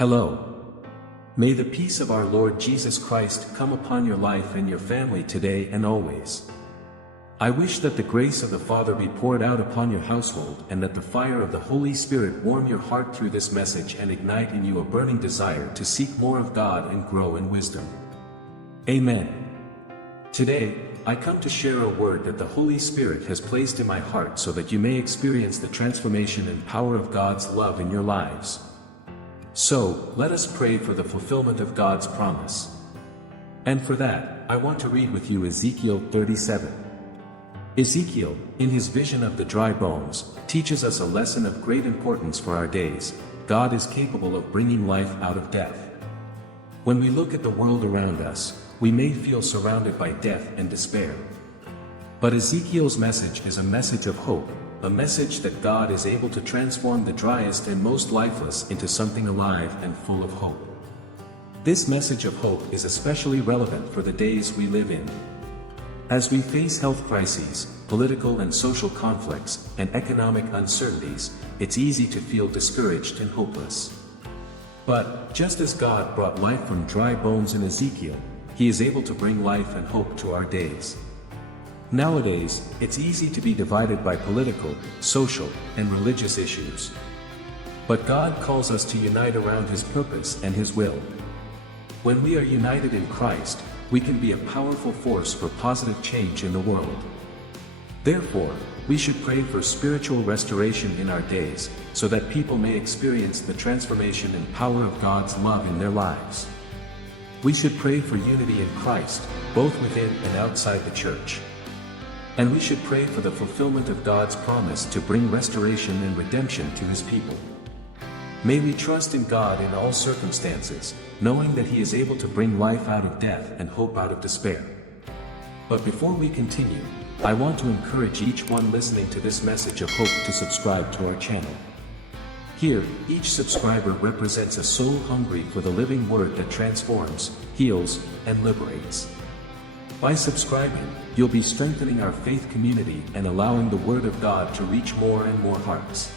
Hello. May the peace of our Lord Jesus Christ come upon your life and your family today and always. I wish that the grace of the Father be poured out upon your household and that the fire of the Holy Spirit warm your heart through this message and ignite in you a burning desire to seek more of God and grow in wisdom. Amen. Today, I come to share a word that the Holy Spirit has placed in my heart so that you may experience the transformation and power of God's love in your lives. So, let us pray for the fulfillment of God's promise. And for that, I want to read with you Ezekiel 37. Ezekiel, in his vision of the dry bones, teaches us a lesson of great importance for our days. God is capable of bringing life out of death. When we look at the world around us, we may feel surrounded by death and despair. But Ezekiel's message is a message of hope, a message that God is able to transform the driest and most lifeless into something alive and full of hope. This message of hope is especially relevant for the days we live in. As we face health crises, political and social conflicts, and economic uncertainties, it's easy to feel discouraged and hopeless. But, just as God brought life from dry bones in Ezekiel, He is able to bring life and hope to our days. Nowadays, it's easy to be divided by political, social, and religious issues. But God calls us to unite around His purpose and His will. When we are united in Christ, we can be a powerful force for positive change in the world. Therefore, we should pray for spiritual restoration in our days, so that people may experience the transformation and power of God's love in their lives. We should pray for unity in Christ, both within and outside the church. And we should pray for the fulfillment of God's promise to bring restoration and redemption to His people. May we trust in God in all circumstances, knowing that He is able to bring life out of death and hope out of despair. But before we continue, I want to encourage each one listening to this message of hope to subscribe to our channel. Here, each subscriber represents a soul hungry for the living word that transforms, heals, and liberates. By subscribing, you'll be strengthening our faith community and allowing the Word of God to reach more and more hearts.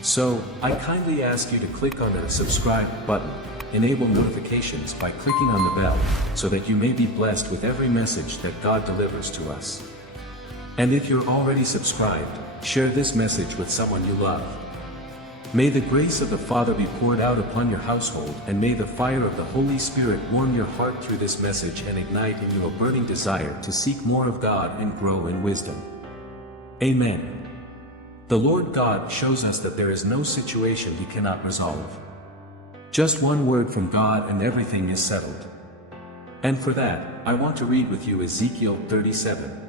So, I kindly ask you to click on the subscribe button, enable notifications by clicking on the bell, so that you may be blessed with every message that God delivers to us. And if you're already subscribed, share this message with someone you love. May the grace of the Father be poured out upon your household, and may the fire of the Holy Spirit warm your heart through this message and ignite in you a burning desire to seek more of God and grow in wisdom. Amen. The Lord God shows us that there is no situation He cannot resolve. Just one word from God and everything is settled. And for that, I want to read with you Ezekiel 37.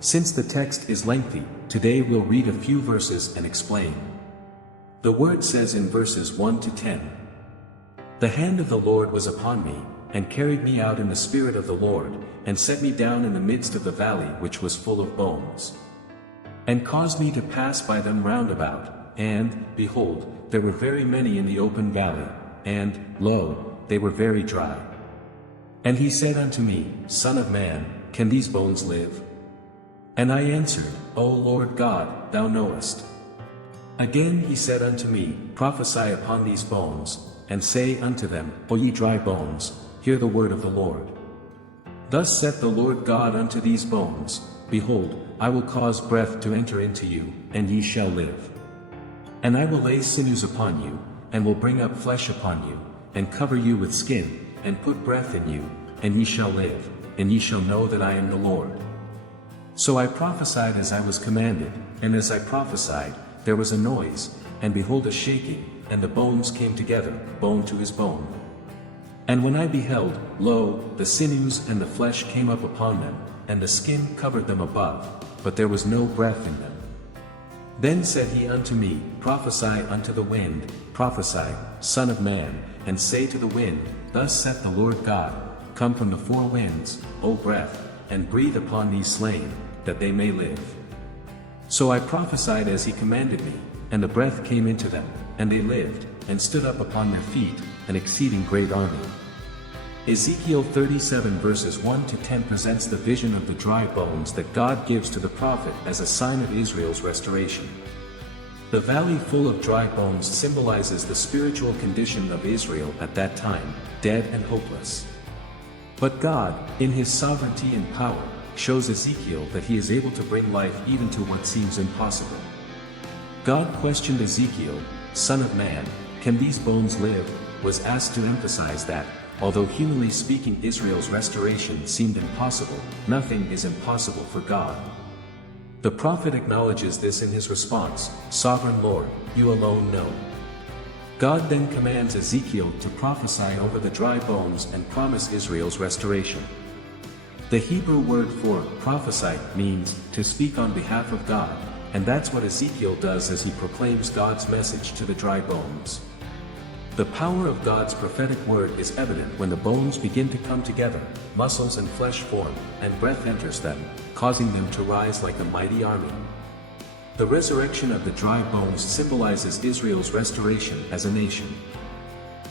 Since the text is lengthy, today we'll read a few verses and explain. The word says in verses 1 to 10, "The hand of the Lord was upon me, and carried me out in the spirit of the Lord, and set me down in the midst of the valley which was full of bones. And caused me to pass by them round about, and, behold, there were very many in the open valley, and, lo, they were very dry. And He said unto me, Son of man, can these bones live? And I answered, O Lord God, Thou knowest. Again He said unto me, Prophesy upon these bones, and say unto them, O ye dry bones, hear the word of the Lord. Thus saith the Lord God unto these bones, Behold, I will cause breath to enter into you, and ye shall live. And I will lay sinews upon you, and will bring up flesh upon you, and cover you with skin, and put breath in you, and ye shall live, and ye shall know that I am the Lord. So I prophesied as I was commanded, and as I prophesied, there was a noise, and behold a shaking, and the bones came together, bone to his bone. And when I beheld, lo, the sinews and the flesh came up upon them, and the skin covered them above, but there was no breath in them. Then said He unto me, Prophesy unto the wind, prophesy, Son of man, and say to the wind, Thus saith the Lord God, Come from the four winds, O breath, and breathe upon these slain, that they may live. So I prophesied as He commanded me, and the breath came into them, and they lived, and stood up upon their feet, an exceeding great army. Ezekiel 37 verses 1 to 10 presents the vision of the dry bones that God gives to the prophet as a sign of Israel's restoration. The valley full of dry bones symbolizes the spiritual condition of Israel at that time, dead and hopeless. But God, in His sovereignty and power, shows Ezekiel that He is able to bring life even to what seems impossible. God questioned Ezekiel, "Son of man, can these bones live?" was asked to emphasize that, although humanly speaking Israel's restoration seemed impossible, nothing is impossible for God. The prophet acknowledges this in his response, "Sovereign Lord, you alone know." God then commands Ezekiel to prophesy over the dry bones and promise Israel's restoration. The Hebrew word for prophesy means to speak on behalf of God, and that's what Ezekiel does as he proclaims God's message to the dry bones. The power of God's prophetic word is evident when the bones begin to come together, muscles and flesh form, and breath enters them, causing them to rise like a mighty army. The resurrection of the dry bones symbolizes Israel's restoration as a nation.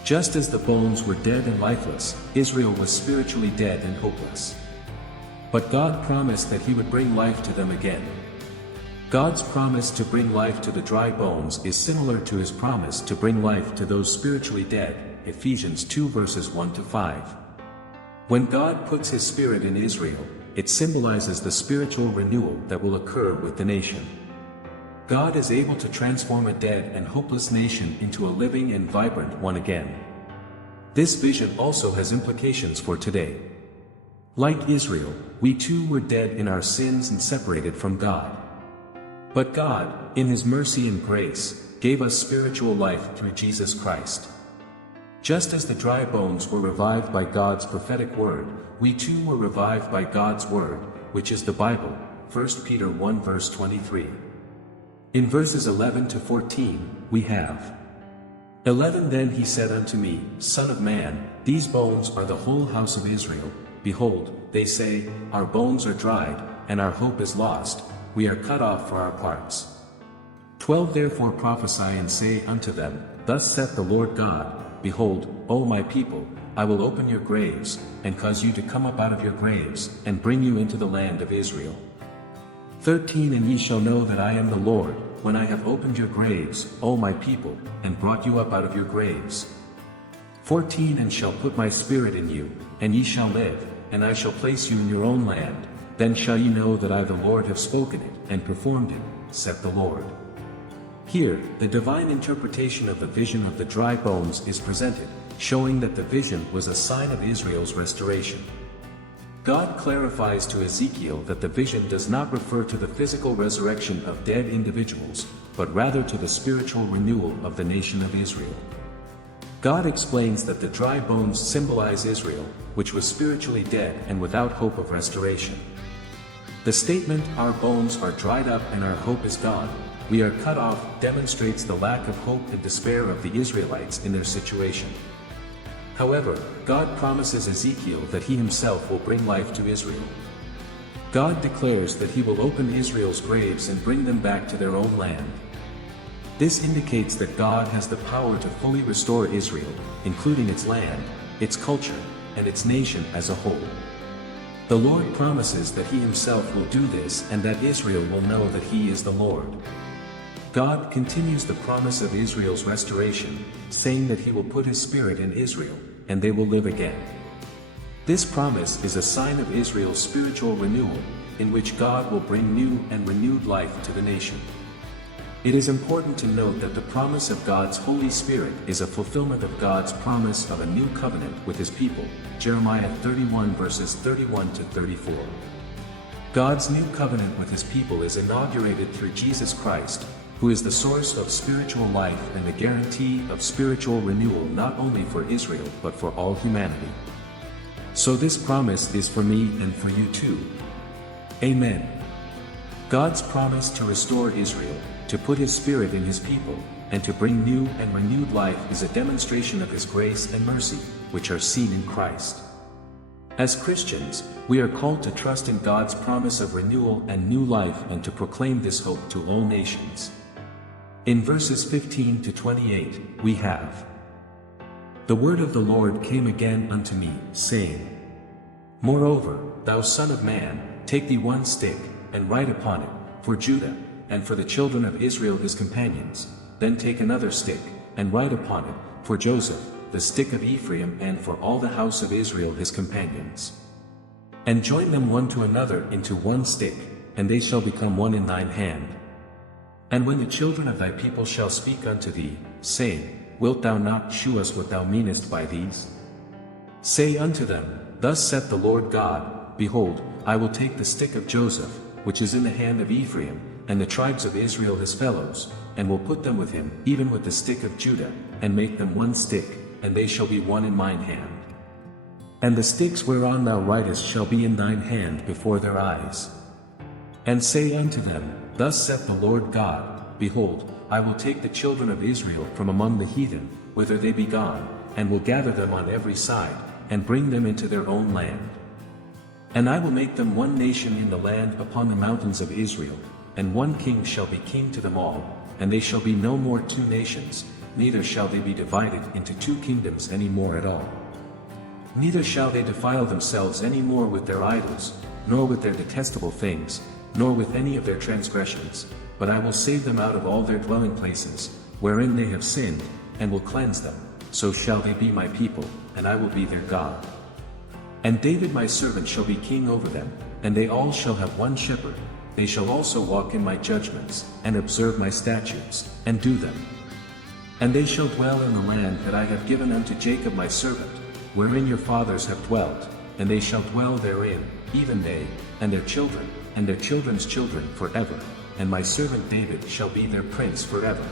Just as the bones were dead and lifeless, Israel was spiritually dead and hopeless. But God promised that He would bring life to them again. God's promise to bring life to the dry bones is similar to His promise to bring life to those spiritually dead, Ephesians 2 verses 1 to 5. When God puts His Spirit in Israel, it symbolizes the spiritual renewal that will occur with the nation. God is able to transform a dead and hopeless nation into a living and vibrant one again. This vision also has implications for today. Like Israel, we too were dead in our sins and separated from God. But God, in His mercy and grace, gave us spiritual life through Jesus Christ. Just as the dry bones were revived by God's prophetic word, we too were revived by God's word, which is the Bible, 1 Peter 1 verse 23. In verses 11 to 14, we have 11 Then He said unto me, Son of man, these bones are the whole house of Israel. Behold, they say, Our bones are dried, and our hope is lost. We are cut off for our parts. 12 Therefore prophesy and say unto them, Thus saith the Lord God, Behold, O my people, I will open your graves, and cause you to come up out of your graves, and bring you into the land of Israel. 13 And ye shall know that I am the Lord, when I have opened your graves, O my people, and brought you up out of your graves. 14 And shall put my spirit in you, and ye shall live, and I shall place you in your own land. Then shall ye know that I the Lord have spoken it, and performed it, saith the Lord. Here, the divine interpretation of the vision of the dry bones is presented, showing that the vision was a sign of Israel's restoration. God clarifies to Ezekiel that the vision does not refer to the physical resurrection of dead individuals, but rather to the spiritual renewal of the nation of Israel. God explains that the dry bones symbolize Israel, which was spiritually dead and without hope of restoration. The statement, Our bones are dried up and our hope is gone, we are cut off, demonstrates the lack of hope and despair of the Israelites in their situation. However, God promises Ezekiel that He Himself will bring life to Israel. God declares that He will open Israel's graves and bring them back to their own land. This indicates that God has the power to fully restore Israel, including its land, its culture, and its nation as a whole. The Lord promises that He Himself will do this and that Israel will know that He is the Lord. God continues the promise of Israel's restoration, saying that He will put His Spirit in Israel, and they will live again. This promise is a sign of Israel's spiritual renewal, in which God will bring new and renewed life to the nation. It is important to note that the promise of God's Holy Spirit is a fulfillment of God's promise of a new covenant with His people, Jeremiah 31 verses 31 to 34. God's new covenant with His people is inaugurated through Jesus Christ, who is the source of spiritual life and the guarantee of spiritual renewal not only for Israel but for all humanity. So this promise is for me and for you too. Amen. God's promise to restore Israel, to put His Spirit in His people, and to bring new and renewed life is a demonstration of His grace and mercy, which are seen in Christ. As Christians, we are called to trust in God's promise of renewal and new life and to proclaim this hope to all nations. In verses 15 to 28, we have, The word of the Lord came again unto me, saying, Moreover, thou son of man, take thee one stick, and write upon it, for Judah, and for the children of Israel his companions. Then take another stick, and write upon it, for Joseph, the stick of Ephraim, and for all the house of Israel his companions. And join them one to another into one stick, and they shall become one in thine hand. And when the children of thy people shall speak unto thee, saying, Wilt thou not shew us what thou meanest by these? Say unto them, Thus saith the Lord God, Behold, I will take the stick of Joseph, which is in the hand of Ephraim, and the tribes of Israel his fellows, and will put them with him, even with the stick of Judah, and make them one stick, and they shall be one in mine hand. And the sticks whereon thou writest shall be in thine hand before their eyes. And say unto them, Thus saith the Lord God, Behold, I will take the children of Israel from among the heathen, whither they be gone, and will gather them on every side, and bring them into their own land. And I will make them one nation in the land upon the mountains of Israel, and one king shall be king to them all, and they shall be no more two nations, neither shall they be divided into two kingdoms any more at all. Neither shall they defile themselves any more with their idols, nor with their detestable things, nor with any of their transgressions, but I will save them out of all their dwelling places, wherein they have sinned, and will cleanse them, so shall they be my people, and I will be their God. And David my servant shall be king over them, and they all shall have one shepherd. They shall also walk in my judgments, and observe my statutes, and do them. And they shall dwell in the land that I have given unto Jacob my servant, wherein your fathers have dwelt, and they shall dwell therein, even they, and their children, and their children's children forever, and my servant David shall be their prince forever.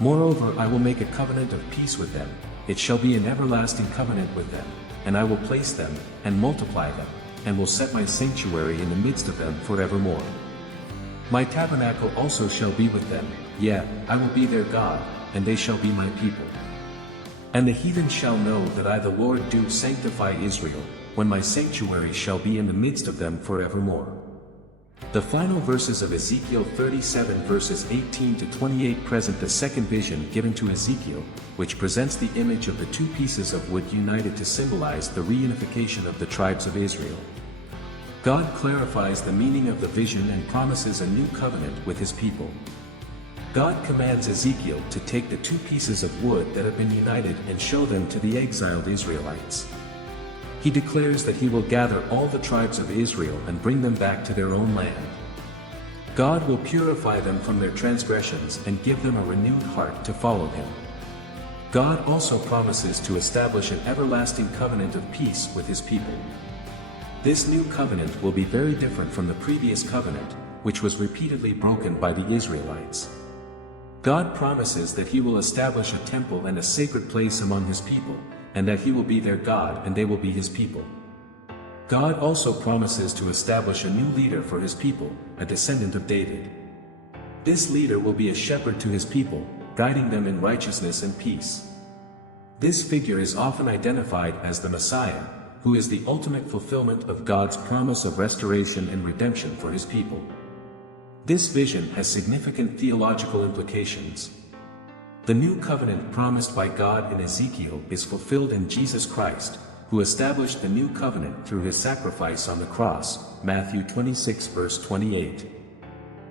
Moreover, I will make a covenant of peace with them, it shall be an everlasting covenant with them, and I will place them, and multiply them, and will set my sanctuary in the midst of them forevermore. My tabernacle also shall be with them, yea, I will be their God, and they shall be my people. And the heathen shall know that I the Lord do sanctify Israel, when my sanctuary shall be in the midst of them forevermore. The final verses of Ezekiel 37 verses 18 to 28 present the second vision given to Ezekiel, which presents the image of the two pieces of wood united to symbolize the reunification of the tribes of Israel. God clarifies the meaning of the vision and promises a new covenant with his people. God commands Ezekiel to take the two pieces of wood that have been united and show them to the exiled Israelites. He declares that he will gather all the tribes of Israel and bring them back to their own land. God will purify them from their transgressions and give them a renewed heart to follow him. God also promises to establish an everlasting covenant of peace with his people. This new covenant will be very different from the previous covenant, which was repeatedly broken by the Israelites. God promises that he will establish a temple and a sacred place among his people, and that he will be their God and they will be his people. God also promises to establish a new leader for his people, a descendant of David. This leader will be a shepherd to his people, guiding them in righteousness and peace. This figure is often identified as the Messiah, who is the ultimate fulfillment of God's promise of restoration and redemption for his people. This vision has significant theological implications. The new covenant promised by God in Ezekiel is fulfilled in Jesus Christ, who established the new covenant through his sacrifice on the cross, Matthew 26 verse 28.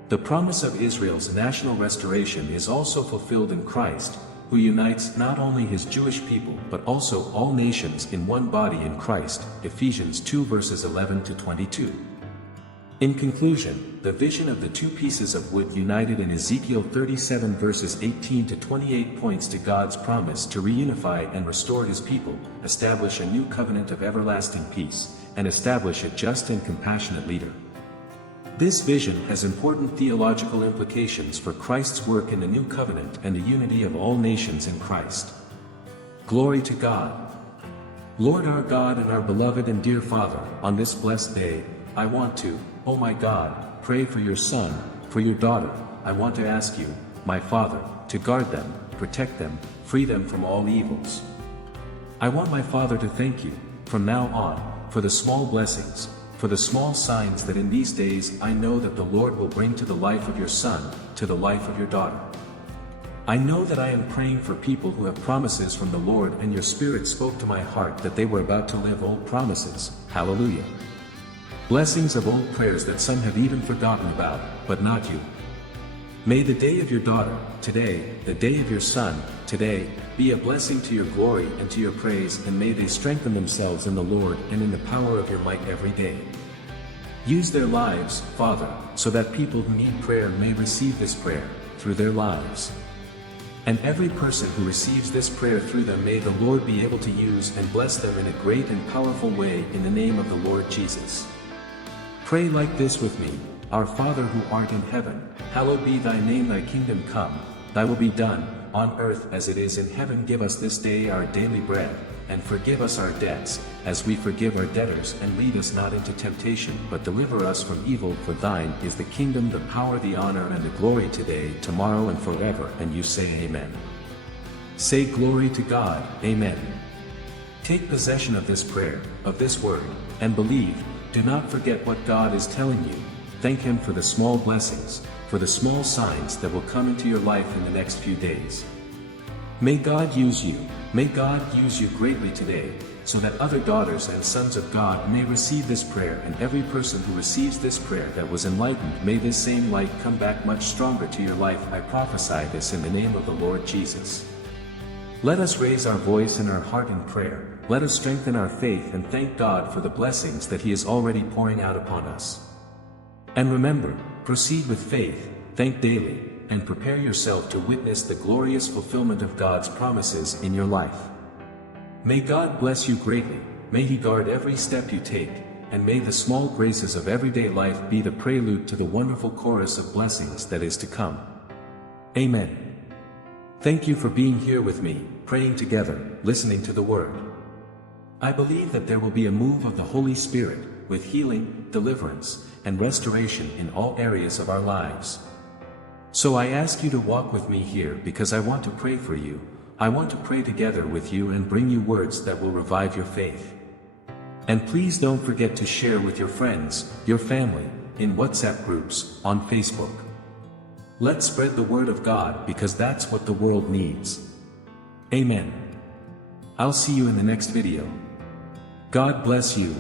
The promise of Israel's national restoration is also fulfilled in Christ, who unites not only his Jewish people but also all nations in one body in Christ, Ephesians 2 verses 11 to 22. In conclusion, the vision of the two pieces of wood united in Ezekiel 37 verses 18 to 28 points to God's promise to reunify and restore his people, establish a new covenant of everlasting peace, and establish a just and compassionate leader. This vision has important theological implications for Christ's work in the new covenant and the unity of all nations in Christ. Glory to God. Lord our God and our beloved and dear Father, on this blessed day, I want to, oh my God, pray for your son, for your daughter. I want to ask you, my Father, to guard them, protect them, free them from all evils. I want my Father to thank you, from now on, for the small blessings, for the small signs that in these days I know that the Lord will bring to the life of your son, to the life of your daughter. I know that I am praying for people who have promises from the Lord, and your Spirit spoke to my heart that they were about to live old promises. Hallelujah. Blessings of old prayers that some have even forgotten about, but not you. May the day of your daughter, today, the day of your son, today, be a blessing to your glory and to your praise, and may they strengthen themselves in the Lord and in the power of your might every day. Use their lives, Father, so that people who need prayer may receive this prayer, through their lives. And every person who receives this prayer through them, may the Lord be able to use and bless them in a great and powerful way in the name of the Lord Jesus. Pray like this with me. Our Father who art in heaven, hallowed be thy name, thy kingdom come, thy will be done, on earth as it is in heaven. Give us this day our daily bread, and forgive us our debts, as we forgive our debtors, and lead us not into temptation, but deliver us from evil. For thine is the kingdom, the power, the honor, and the glory, today, tomorrow, and forever. And you say amen. Say glory to God, amen. Take possession of this prayer, of this word, and believe. Do not forget what God is telling you. Thank Him for the small blessings, for the small signs that will come into your life in the next few days. May God use you. May God use you greatly today, so that other daughters and sons of God may receive this prayer, and every person who receives this prayer that was enlightened, may this same light come back much stronger to your life. I prophesy this in the name of the Lord Jesus. Let us raise our voice and our heart in prayer. Let us strengthen our faith and thank God for the blessings that He is already pouring out upon us. And remember, proceed with faith, thank daily, and prepare yourself to witness the glorious fulfillment of God's promises in your life. May God bless you greatly, may He guard every step you take, and may the small graces of everyday life be the prelude to the wonderful chorus of blessings that is to come. Amen. Thank you for being here with me, praying together, listening to the Word. I believe that there will be a move of the Holy Spirit, with healing, deliverance, and restoration in all areas of our lives. So I ask you to walk with me here, because I want to pray for you. I want to pray together with you and bring you words that will revive your faith. And please don't forget to share with your friends, your family, in WhatsApp groups, on Facebook. Let's spread the word of God, because that's what the world needs. Amen. I'll see you in the next video. God bless you.